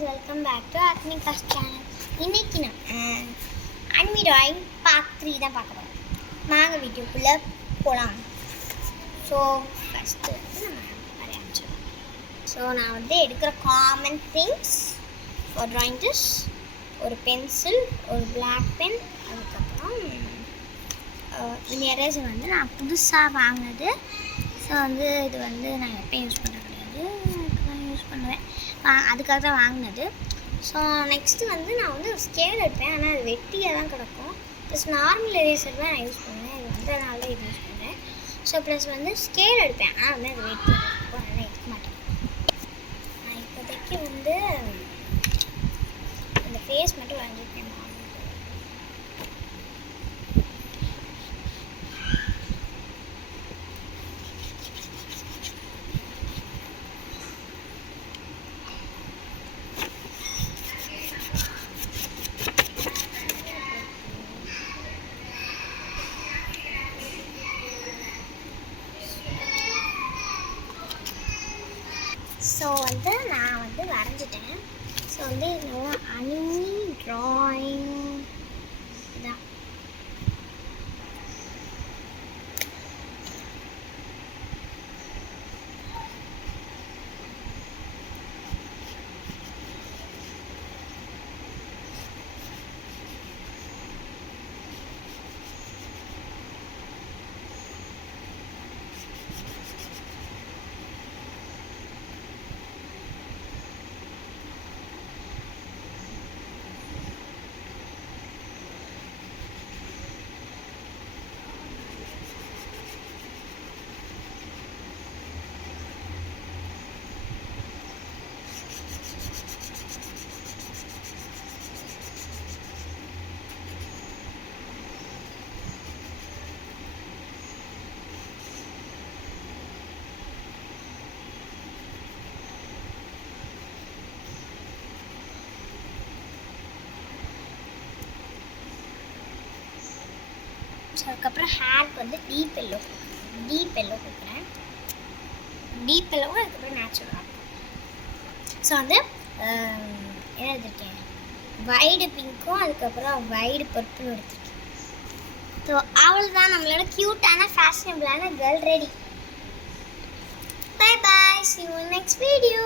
guys, welcome back to Atmika's channel. இன்னைக்கு நம்ம anime drawing part 3 தான் பார்க்க போகிறோம். வாங்க வீடியோக்குள்ளே போகலாம். ஸோ ஃபஸ்ட்டு வந்து நம்ம வரைய ஆரம்பிச்சிடலாம். ஸோ நான் வந்து எடுக்கிற common things for drawing this ஒரு பென்சில், ஒரு பிளாக் பென், அதுக்கப்புறம் இந்த எரேசர் வந்து நான் புதுசாக வாங்கினது. ஸோ வந்து இது வந்து நான் எப்போயும் யூஸ் பண்ணுறது கிடையாது, யூஸ் பண்ணுவேன், அதுக்காக தான் வாங்கினது. ஸோ நெக்ஸ்ட்டு வந்து நான் வந்து ஒரு ஸ்கேல் எடுப்பேன், ஆனால் அது வெட்டியாக தான் கிடக்கும். ப்ளஸ் நார்மல் எரேசர் தான் நான் யூஸ் பண்ணுவேன், இது வந்ததுனால இது யூஸ் பண்ணுறேன். ஸோ ப்ளஸ் வந்து ஸ்கேல் எடுப்பேன், ஆனால் வந்து அது வெட்டியாக இருக்கும், அதனால் எடுக்க மாட்டேன். நான் இப்போதைக்கு வந்து அந்த ஃபேஸ் மட்டும் வரைஞ்சிருக்கேன். ஸோ வந்து நான் வந்து வரைஞ்சிட்டேன். ஸோ வந்து என்னோட அனிமி ட்ராயிங் தான். ஸோ அதுக்கப்புறம் ஹேருக்கு வந்து டீப் எல்லோ கொடுக்குறேன். டீப் எல்லோ அதுக்கப்புறம் நேச்சுரலாக இருக்கும். ஸோ வந்து என்ன எடுத்துருக்கேன், வைடு பிங்க்கும் அதுக்கப்புறம் வைடு பர்பிளும் எடுத்துருக்கேன். ஸோ அவ்வளோதான் நம்மளோட க்யூட்டான ஃபேஷனபிளான girl ready. Bye bye, see you in next video.